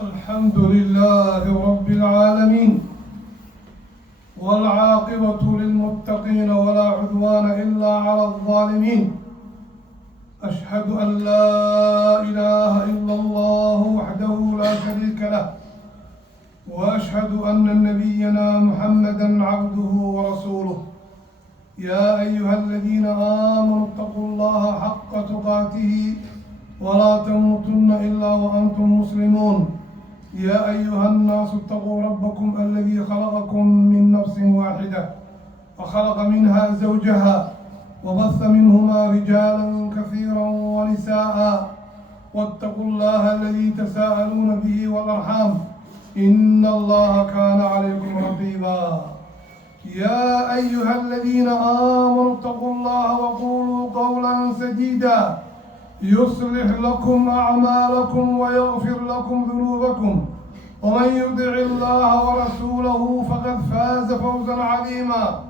الحمد لله رب العالمين والعاقبة للمتقين ولا عدوان إلا على الظالمين. أشهد أن لا إله إلا الله وحده لا شريك له، وأشهد أن نبينا محمدا عبده ورسوله. يا أيها الذين آمنوا اتقوا الله حق تقاته ولا تموتن إلا وأنتم مسلمون. يا أيها الناس اتقوا ربكم الذي خلقكم من نفس واحدة وخلق منها زوجها وبث منهما رجالا كثيرا ونساء، واتقوا الله الذي تساءلون به والأرحام إن الله كان عليكم رقيبا. يا أيها الذين آمنوا اتقوا الله وقولوا قولا سديدا يصلح لكم أعمالكم ويغفر لكم ذنوبكم، ومن يطع الله ورسوله فقد فاز فوزا عظيما.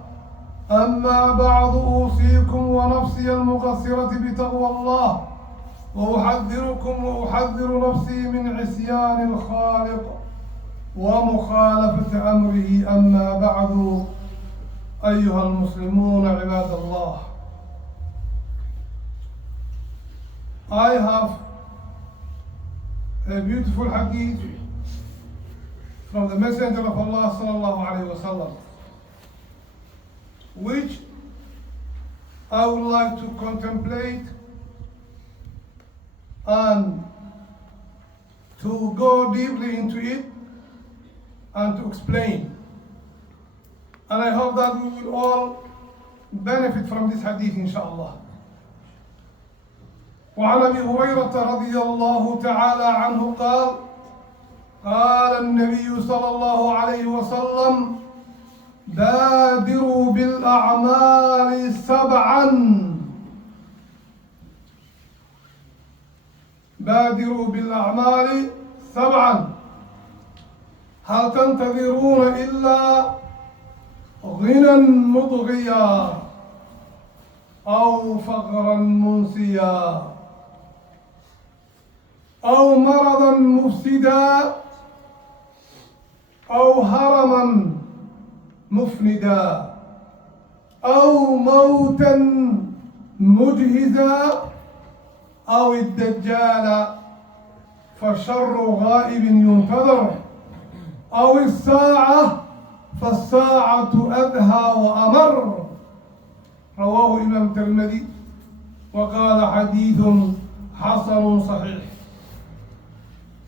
أما بعد، أوصيكم ونفسي المقصرة بتقوى الله، وأحذر نفسي من عصيان الخالق ومخالفة أمره. أما بعد، أيها المسلمون عباد الله، I have a beautiful hadith from the Messenger of Allah sallallahu alaihi wasallam, which I would like to contemplate and to go deeply into it and to explain. And I hope that we will all benefit from this hadith inshallah. وعن أبي هريرة رضي الله تعالى عنه قال: قال النبي صلى الله عليه وسلم: بادروا بالأعمال سبعا. بادروا بالأعمال سبعا. هل تنتظرون إلا غنى مطغيا أو فقرا منسيا أو مرضا مفسدا أو هرما مفندا أو موتا مجهزا أو الدجال فشر غائب ينتظر أو الساعة فالساعة أدهى وأمر. رواه إمام الترمذي وقال حديث حسن صحيح.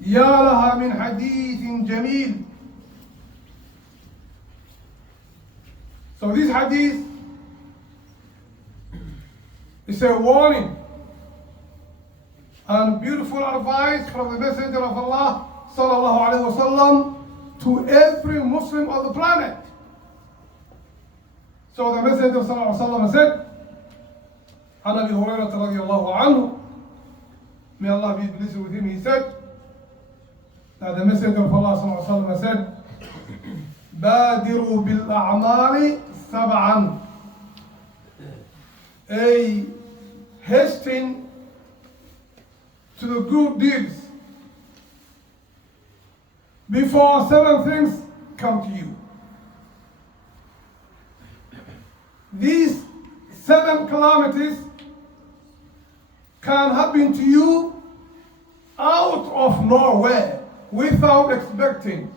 يا لها من حديث جميل. So this hadith is a warning and beautiful advice from the Messenger of Allah sallallahu alaihi wasallam to every Muslim on the planet. So the Messenger sallallahu alaihi wasallam said, عن أبي هريرة رضي الله عنه, may Allah be pleased with him, he said that the Messenger of Allah sallallahu alaihi wasallam said, بادروا بالأعمال سبعا. A hasten to the good deeds before seven things come to you. These seven calamities can happen to you out of nowhere without expecting.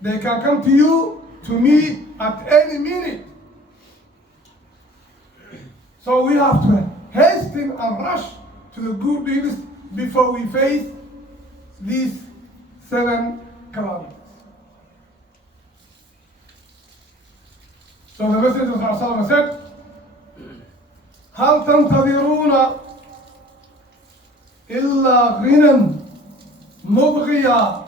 They can come to you to me at any minute. So we have to hasten and rush to the good deeds before we face these seven calamities. So the Messenger of Allah said, هل تنتظرون إلا غنى مطغيا.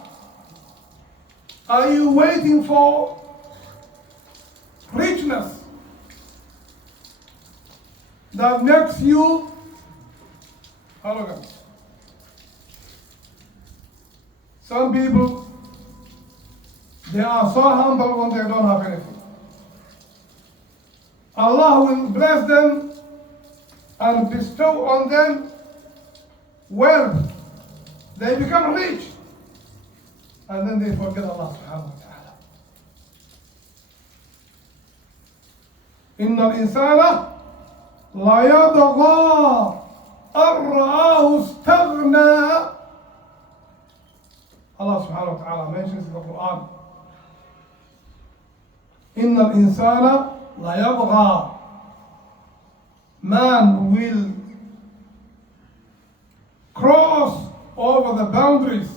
Are you waiting for richness that makes you arrogant? Some people, they are so humble when they don't have anything. Allah will bless them and bestow on them wealth. They become rich. and then they forget Allah subhanahu wa ta'ala. إن الإنسان لا يطغى أن رآه استغنى. Allah subhanahu wa ta'ala mentions in the Quran, إن الإنسان لا يطغى. Man will cross over the boundaries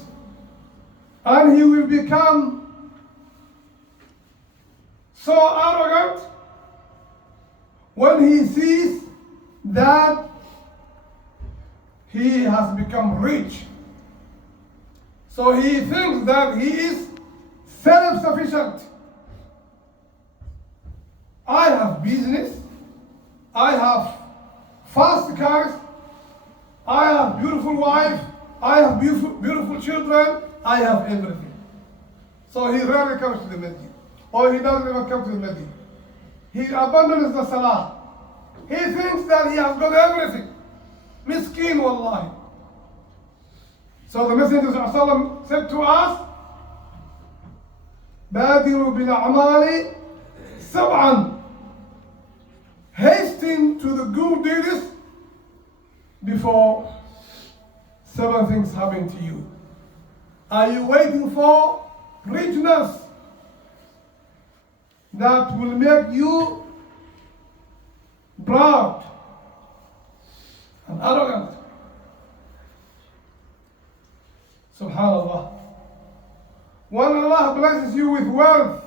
and he will become so arrogant when he sees that he has become rich. So he thinks that he is self-sufficient. I have business, I have fast cars, I have beautiful wife, I have beautiful children, I have everything. So he rarely comes to the masjid, or he doesn't even come to the masjid. He abandons the salah. He thinks that he has got everything. Miskin wallahi. So the Messenger ﷺ said to us, بادروا بالأعمال سبعا. Hasten to the good deeds before 7 things happen to you. Are you waiting for richness that will make you proud and arrogant? Subhanallah. When Allah blesses you with wealth,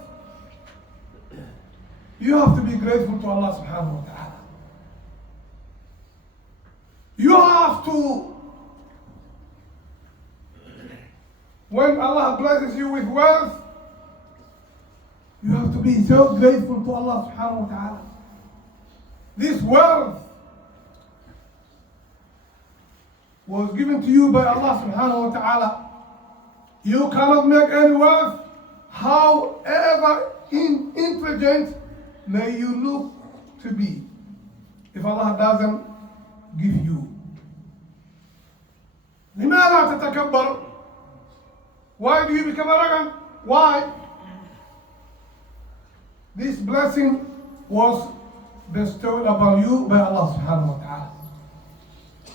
you have to be grateful to Allah subhanahu wa ta'ala. You have to, when Allah blesses you with wealth, you have to be so grateful to Allah subhanahu wa ta'ala. This wealth was given to you by Allah subhanahu wa ta'ala. You cannot make any wealth, however intelligent may you look to be, if Allah doesn't give you. لماذا تتكبر? Why do you become arrogant? Why? This blessing was bestowed upon you by Allah subhanahu wa ta'ala.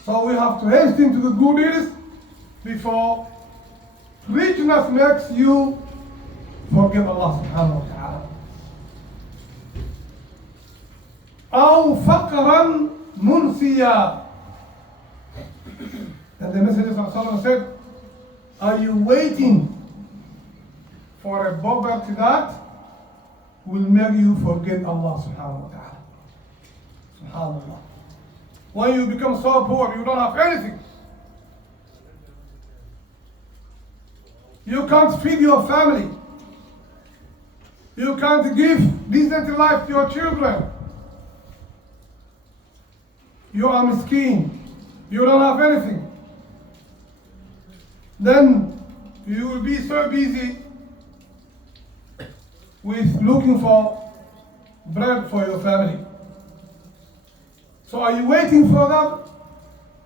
So we have to hasten to the good deeds before richness makes you forget Allah subhanahu wa ta'ala. أو فقرا منسيا. And the Messenger ﷺ said, are you waiting for a poverty that will make you forget Allah subhanahu wa ta'ala? Subhanallah. When you become so poor, you don't have anything. You can't feed your family. You can't give decent life to your children. You are miskin. You don't have anything. Then you will be so busy with looking for bread for your family. So are you waiting for that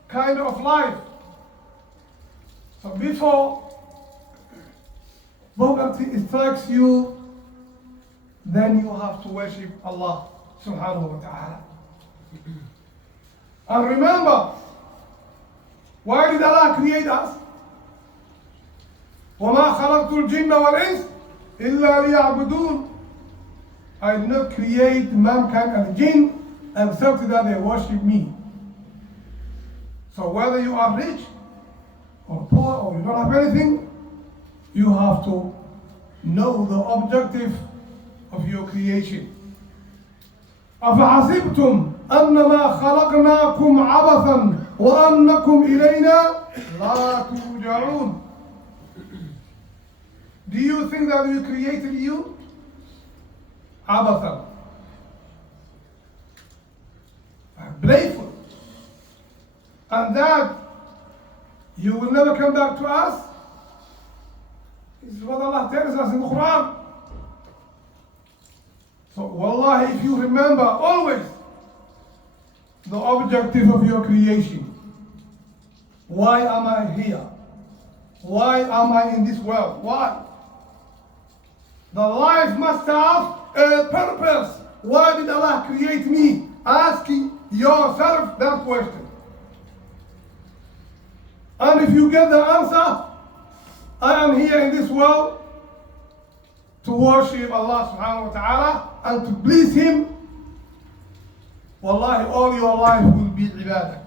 kind of life? So before poverty strikes you, then you have to worship Allah subhanahu wa ta'ala. And remember, why did Allah create us? وَمَا خَلَقْتُ الْجِنَّ وَالْإِنسَ إِلَّا لِيَعْبُدُونَ. I did not create mankind and jinn except that they worship me. So whether you are rich or poor or you don't have anything, you have to know the objective of your creation. أَفَحَسِبْتُمْ أَنَّمَا خَلَقْنَاكُمْ عَبَثًا وَأَنَّكُمْ إِلَيْنَا لَا تُرْجَعُونَ. Do you think that we created you? عَبَثًا, playful, and that you will never come back to us? This is what Allah tells us in the Quran. So, wallahi, if you remember always the objective of your creation, why am I here? Why am I in this world? Why? The life must have a purpose. Why did Allah create me? Ask yourself that question. And if you get the answer, I am here in this world to worship Allah subhanahu wa ta'ala and to please Him. Wallahi, all your life will be ibadah.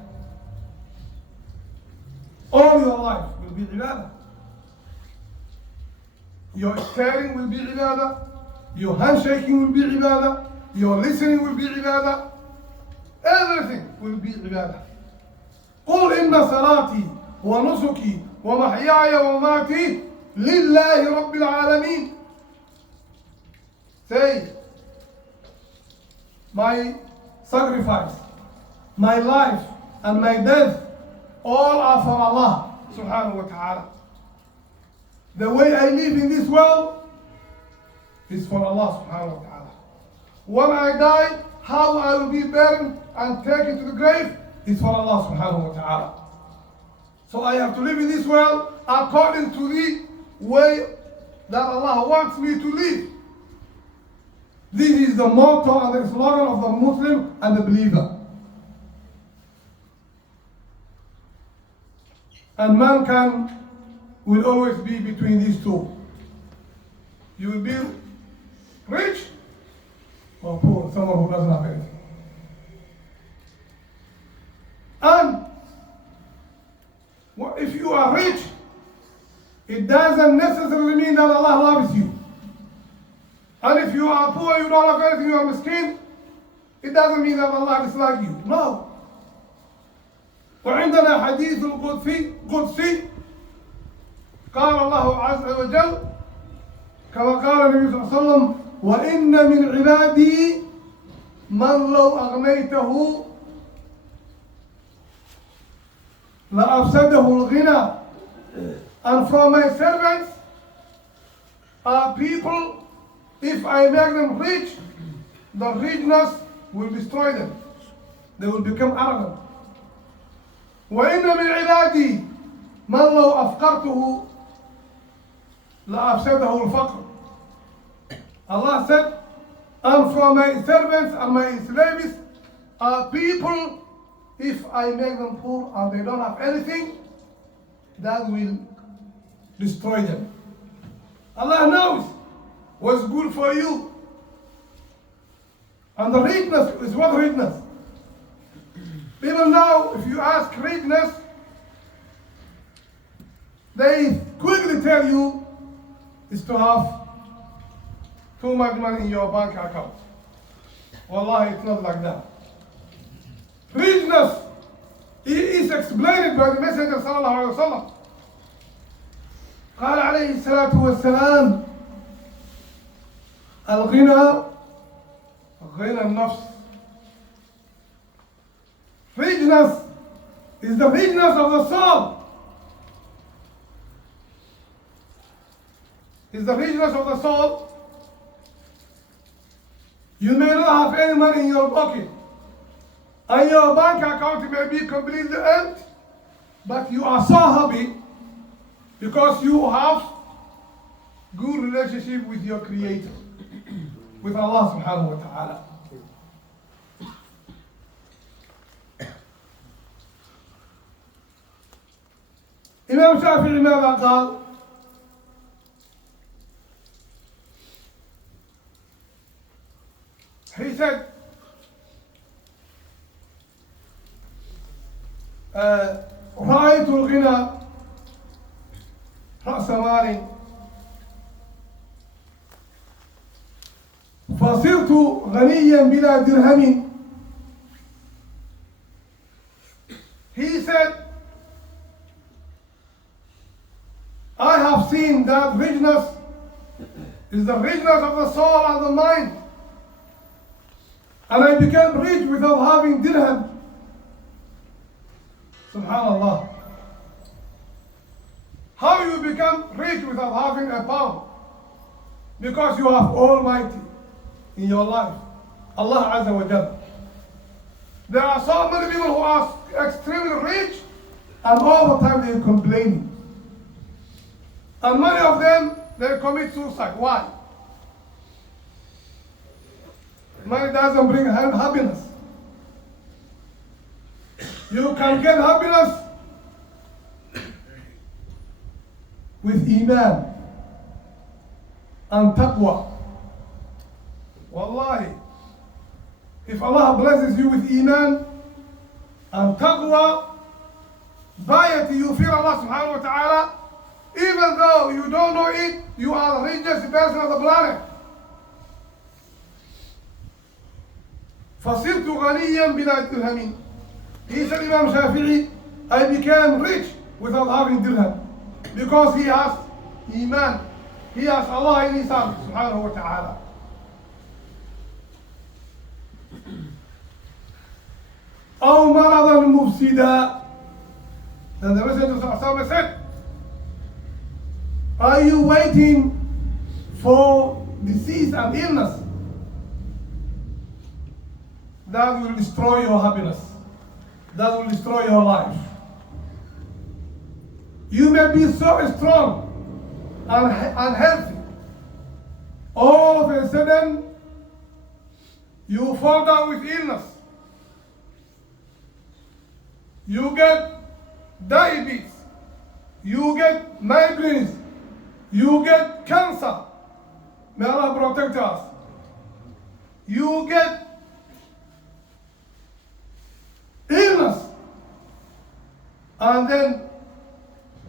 All your life will be ibadah. Your staring will be ibadah. Your handshaking will be ibadah. Your listening will be ibadah. Everything will be ibadah. قل إن صلاتي ونسكي ومحياي ومماتي لله رب العالمين. Say, my sacrifice, my life, and my death, all are for Allah subhanahu wa ta'ala. The way I live in this world is for Allah subhanahu wa ta'ala. When I die, how I will be buried and taken to the grave is for Allah subhanahu wa ta'ala. So I have to live in this world according to the way that Allah wants me to live. This is the motto and the slogan of the Muslim and the believer. And mankind will always be between these two. You will be rich or poor, someone who doesn't have anything. And if you are rich, it doesn't necessarily mean that Allah loves you. And if you are poor, you don't have anything, you are miskin, it doesn't mean that Allah dislikes you. No. وعندنا حديث قدسي قال الله عز وجل كما قال النبي صلى الله عليه وسلم وإن من عبادي من لو أغنيته لأفسده الغنى. And from my servants are people, if I make them rich, the richness will destroy them. They will become arrogant. وإن من عبادي من لو أفقرته لأفسده الفقر. Allah said, and from my servants and my slaves are people, if I make them poor and they don't have anything, that will destroy them. Allah knows what's good for you. And the richness is what richness? People now, if you ask richness, they quickly tell you is to have too much money in your bank account. Wallahi, it's not like that. Richness is explained by the Messenger sallallahu alaihi wasallam. قال عليه الصلاة والسلام الغنى غنى النفس. Richness is the richness of the soul. Is the richness of the soul. You may not have any money in your pocket, and your bank account may be completely empty, but you are so happy because you have good relationship with your Creator, with Allah subhanahu wa ta'ala. Imam Shafi'i ماذا قال؟ He said, رأيت الغنى رأس مال فصرت غنيا بلا درهم. He said, I have seen that richness is the richness of the soul and the mind. And I became rich without having dirham. Subhanallah. How you become rich without having a pound? Because you have Almighty in your life. Allah Azza wa Jalla. There are so many people who are extremely rich and all the time they are complaining. And many of them, they commit suicide. Why? Money doesn't bring happiness. You can get happiness with iman and taqwa. Wallahi, if Allah blesses you with iman and taqwa, piety, you fear Allah subhanahu wa ta'ala, even though you don't know it, you are the richest person on the planet. فصرت غنيا بلا درهم. He said, Imam Shafi'i, I became rich without having dirham, because he has iman, he has Allah in his heart subhanahu wa ta'ala. أو مرضا مفسدا. Then the Messenger said, are you waiting for disease and illness that will destroy your happiness, that will destroy your life? You may be so strong and healthy, all of a sudden you fall down with illness. You get diabetes, you get migraines, you get cancer. May Allah protect us. You get illness, and then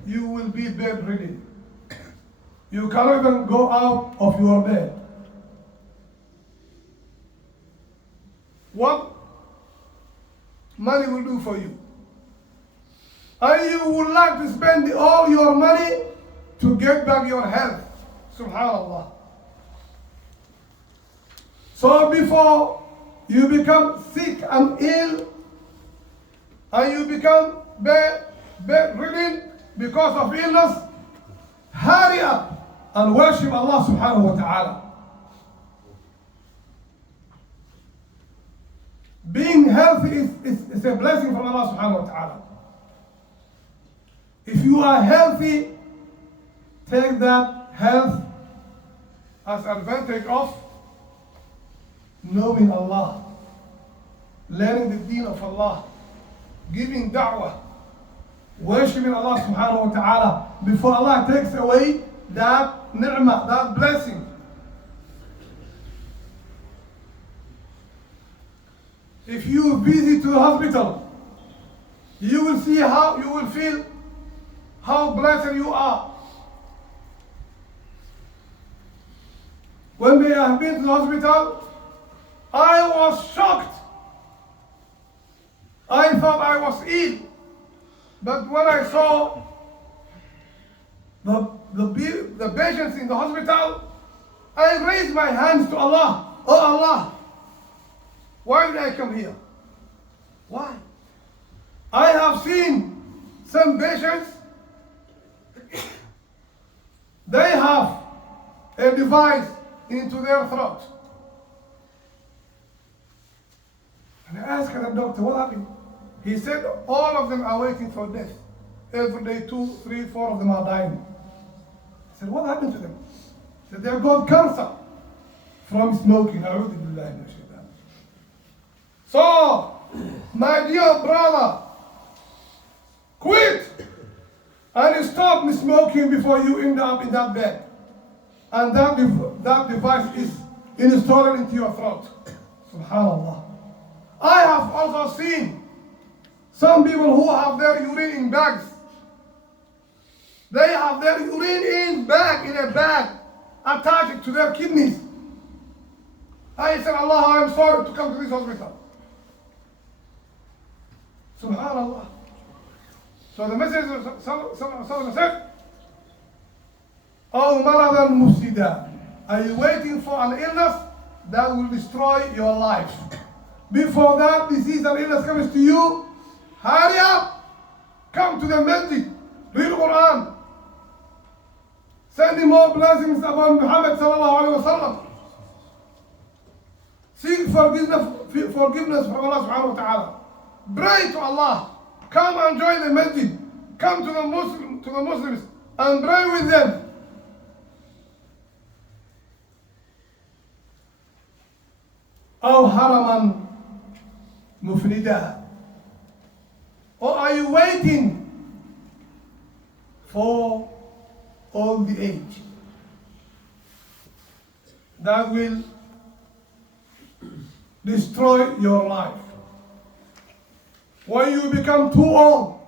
you will be bedridden. You cannot even go out of your bed. What money will do for you? And you would like to spend all your money to get back your health. Subhanallah. So before you become sick and ill, and you become bedridden because of illness, hurry up and worship Allah subhanahu wa ta'ala. Being healthy is a blessing from Allah subhanahu wa ta'ala. If you are healthy, take that health as advantage of knowing Allah, learning the deen of Allah, giving da'wah, worshiping Allah subhanahu wa ta'ala before Allah takes away that ni'mah, that blessing. If you visit to the hospital, you will see how, you will feel how blessed you are. When we have been to the hospital, I was shocked. I thought I was ill. But when I saw the patients in the hospital, I raised my hands to Allah. Oh Allah, why did I come here? Why? I have seen some patients, they have a device into their throat. And I asked the doctor, what happened? He said, all of them are waiting for death. Every day, 2, 3, 4 of them are dying. I said, what happened to them? He said, they have got cancer from smoking. So, my dear brother, quit and stop smoking before you end up in that bed. And that device is installed into your throat. Subhanallah. I have also seen some people who have their urine in bags. They have their urine in a bag attached to their kidneys. I said, Allah, I am sorry to come to this hospital. Subhanallah. So the Messenger said, Oh maradan mufsida, are you waiting for an illness that will destroy your life? Before that disease and illness comes to you, hurry up, come to the masjid, read Quran, send more blessings upon Muhammad sallallahu alaihi wasallam. Seek forgiveness from Allah subhanahu wa ta'ala. Pray to Allah. Come and join the masjid. Come to the Muslims and pray with them. أو هرما مفندا? Or are you waiting for old age that will destroy your life? When you become too old,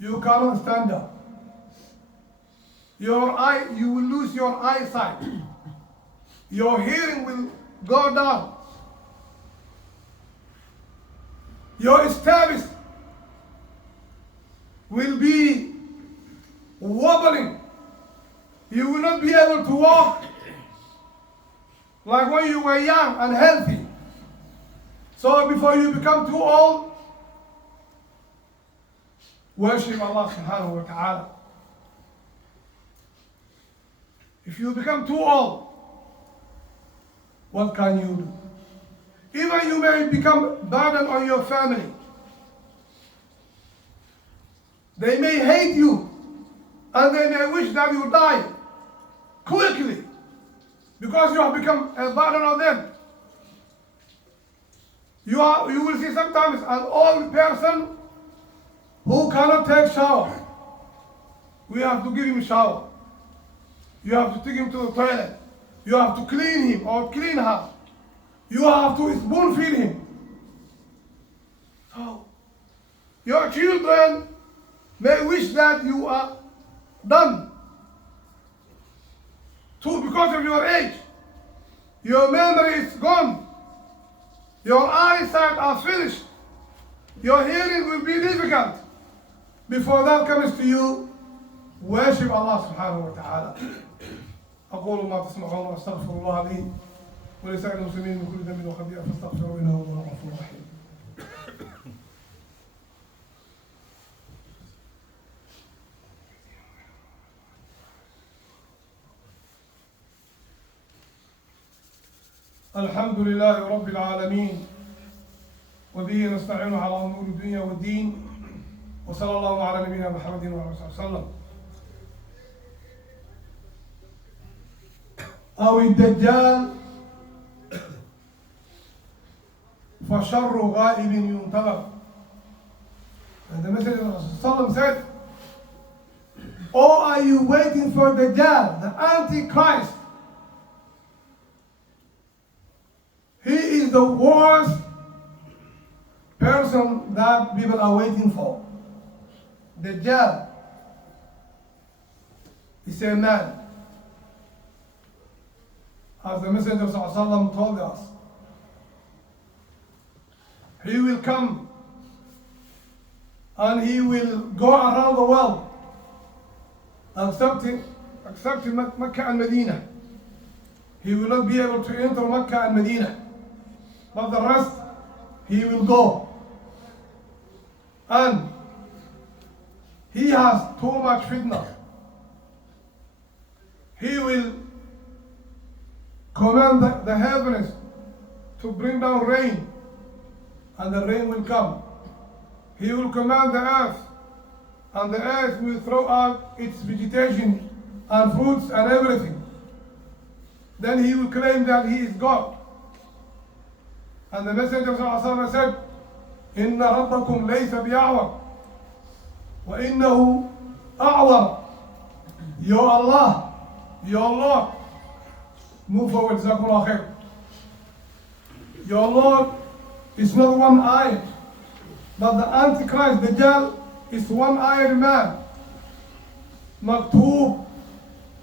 you cannot stand up. You will lose your eyesight. Your hearing will go down. Your status will be wobbling. You will not be able to walk like when you were young and healthy. So before you become too old, worship Allah subhanahu wa ta'ala. If you become too old, what can you do? Even you may become burden on your family. They may hate you and they may wish that you die quickly because you have become a burden on them. You will see sometimes an old person who cannot take shower. We have to give him a shower. You have to take him to the toilet. You have to clean him or clean her. You have to spoon feed him. So, your children may wish that you are done. Too, because of your age. Your memory is gone. Your eyesight are finished. Your hearing will be difficult. Before that comes to you, worship Allah subhanahu wa ta'ala. أقول ما تسمعون وأستغفر الله لي ولسائر المسلمين من كل ذنب وخطيئة فاستغفروا إنه هو الغفور الرحيم. الحمد لله رب العالمين وبه نستعين على أمور الدنيا والدين وصلى الله على نبينا محمد وعلى آله وسلم. أو الدجال فشر غائب ينتظر. And the Messenger of Allah said, "Oh, are you waiting for the Dajjal, the Antichrist? He is the worst person that people are waiting for. The Dajjal is a man. As the Messenger of Allah told us, he will come and he will go around the world except Mecca and Medina. He will not be able to enter Mecca and Medina, but the rest he will go. And he has too much fitna. He will command the heavens to bring down rain, and the rain will come. He will command the earth, and the earth will throw out its vegetation and fruits and everything. Then he will claim that he is God. And the Messenger of Allah said, إِنَّ رَبَّكُمْ لَيْسَ بِأَعْوَرٍ وَإِنَّهُ أَعْوَرٍ. Your Allah, your Lord. Move forward, Jazakumullah khair. Your Lord is not one-eyed, but the Antichrist, the Dajjal, is one-eyed man. مكتوب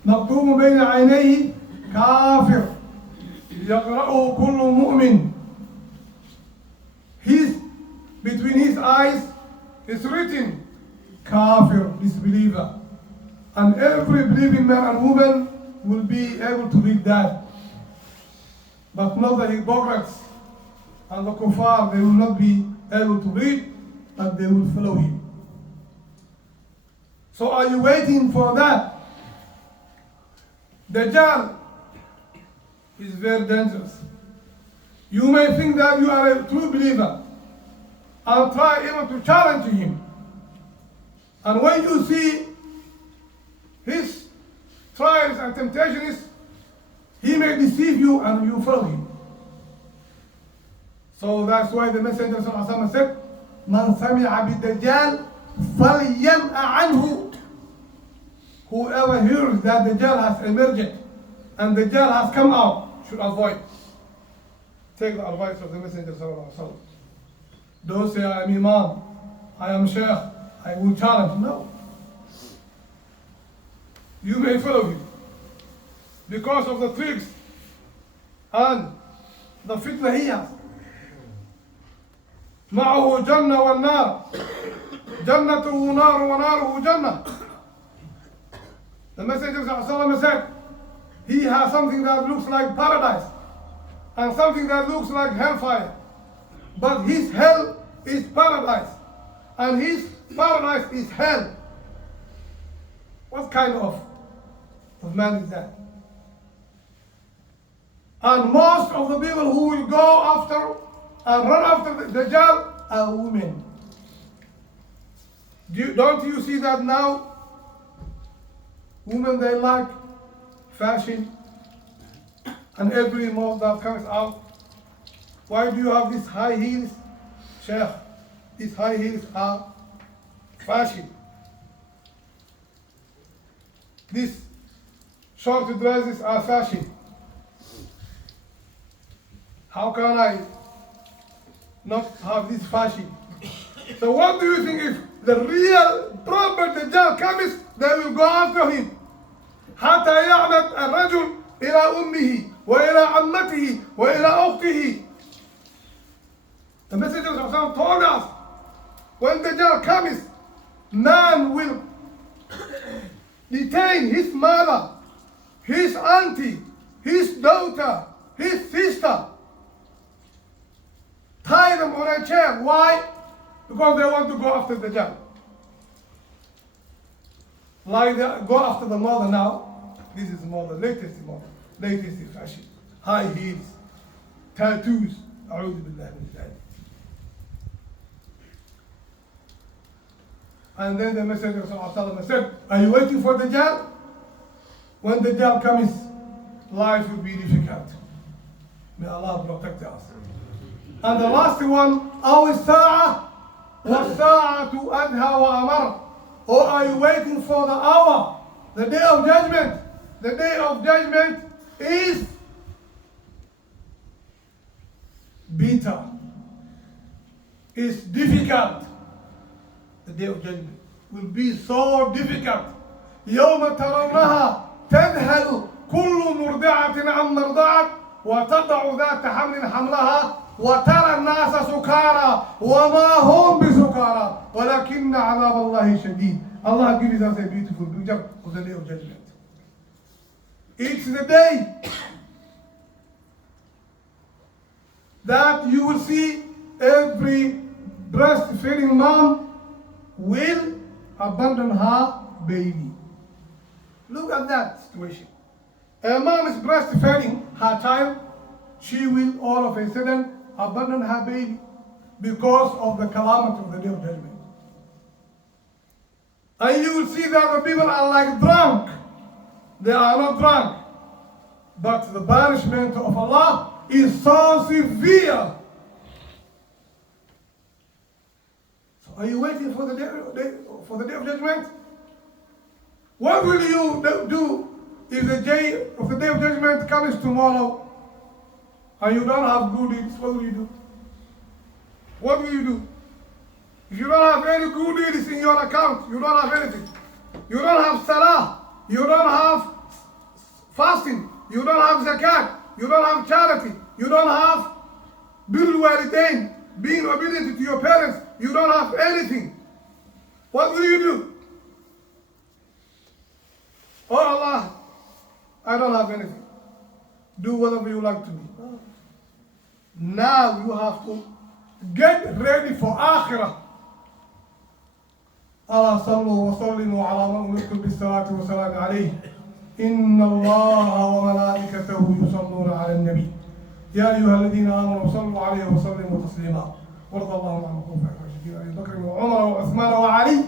بين عينيه كافر يقرأه كل مؤمن. Between his eyes is written kafir, disbeliever. And every believing man and woman will be able to read that. But not the hypocrites and the kuffar, they will not be able to read, but they will follow him. So are you waiting for that? Dajjal is very dangerous. You may think that you are a true believer and try even to challenge him. And when you see his trials and temptations, he may deceive you and you follow him. So that's why the Messenger sallallahu alaihi wasallam said, "Man sami'a bid-dajjal falyan'a anhu." Whoever hears that Dajjal has emerged and Dajjal has come out should avoid. Take the advice of the Messenger sallallahu alaihi wasallam. Don't say, "I am Imam, I am Sheikh, I will challenge." No. You may follow him because of the tricks and the fitna he has. معه جنة والنار جنته نار وناره جنة. The Messenger ﷺ said he has something that looks like paradise and something that looks like hellfire, but his hell is paradise and his paradise is hell. What kind of man is that? And most of the people who will go after and run after the Dajjal are women. Don't you see that now? Women, they like fashion and every mode that comes out. Why do you have these high heels? Sheikh, these high heels are fashion. These short dresses are fashion. How can I not have this fashion? So what do you think if the real proper Dajjal comes, they will go after him. حتى يعمد الرجل إلى أمه وإلى عمته وإلى أخته. The Messenger of Allah told us, when Dajjal comes, man will detain his mother, his auntie, his daughter, his sister, tie them on a chair. Why? Because they want to go after the Dajjal. Like they go after the mother now. This is the latest fashion. High heels, tattoos. أعوذ بالله من ذلك. And then the Messenger of Allah said, "Are you waiting for the Dajjal? When the Dajjal comes, life will be difficult. May Allah protect us." And the last one, أو الساعة والساعة أدهى وأمر. Or are you waiting for the hour, the day of judgment? The day of judgment is bitter. It's difficult. The day of judgment will be so difficult. يوم ترونها تذهل كل مرضعة عما ارضعت وتضع ذات حمل حملها وترى الناس سكارى وما هم بسكارى ولكن عذاب الله شديد. Allah gives us a beautiful picture of the day of judgment. It's the day that you will see every breastfeeding mom will abandon her baby. Look at that situation. A mom is breastfeeding her child, she will all of a sudden abandon her baby because of the calamity of the day of judgment. And you will see that the people are like drunk. They are not drunk. But the punishment of Allah is so severe. So are you waiting for the day of judgment? What will you do if the day of judgment comes tomorrow and you don't have good deeds? What will you do? What will you do? If you don't have any good deeds in your account, you don't have anything. You don't have salah, you don't have fasting, you don't have zakat, you don't have charity, you don't have birrul walidain, being obedient to your parents, you don't have anything. What will you do? Oh Allah, I don't have anything. Do whatever you like to me. Now you have to get ready for akhirah. ألا صلوا وسلموا على من أمرتم بالصلاة والسلام عليه إن الله وملائكته يصلون على النبي يا أيها الذين آمنوا صلوا عليه وسلموا تسليما وارض اللهم عن الخلفاء الراشدين أبي بكر وعمر وعثمان وعلي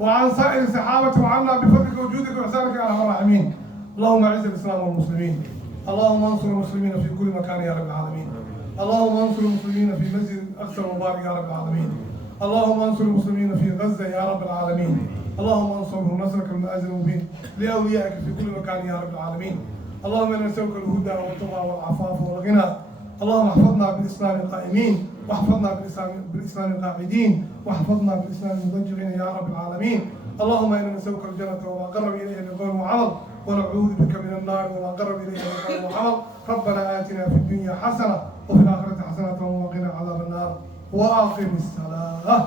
وعن سائر الصحابة وعنا بفضلك وجودك وإحسانك يا أرحم الراحمين. اللهم أعز الإسلام والمسلمين، اللهم انصر المسلمين في كل مكان يا رب العالمين. اللهم انصر المسلمين في مسجد الأقصى المبارك يا رب العالمين. اللهم انصر المسلمين في غزة يا رب العالمين. اللهم انصرهم نصرك المؤزر المبين لأوليائك في كل مكان يا رب العالمين. اللهم انا نسألك الهدى والتقى والعفاف والغنى. اللهم احفظنا بالإسلام القائمين، واحفظنا بالإسلام القاعدين، واحفظنا بالإسلام المضجعين يا رب العالمين. اللهم انا نسألك الجنة وما قرب إليها من قول وعمل، ونعوذ بك من النار وما قرب إليها من قول وعمل. ربنا آتنا في الدنيا حسنة وفي الآخرة حسنة وقنا عذاب النار. وأقم الصلاة.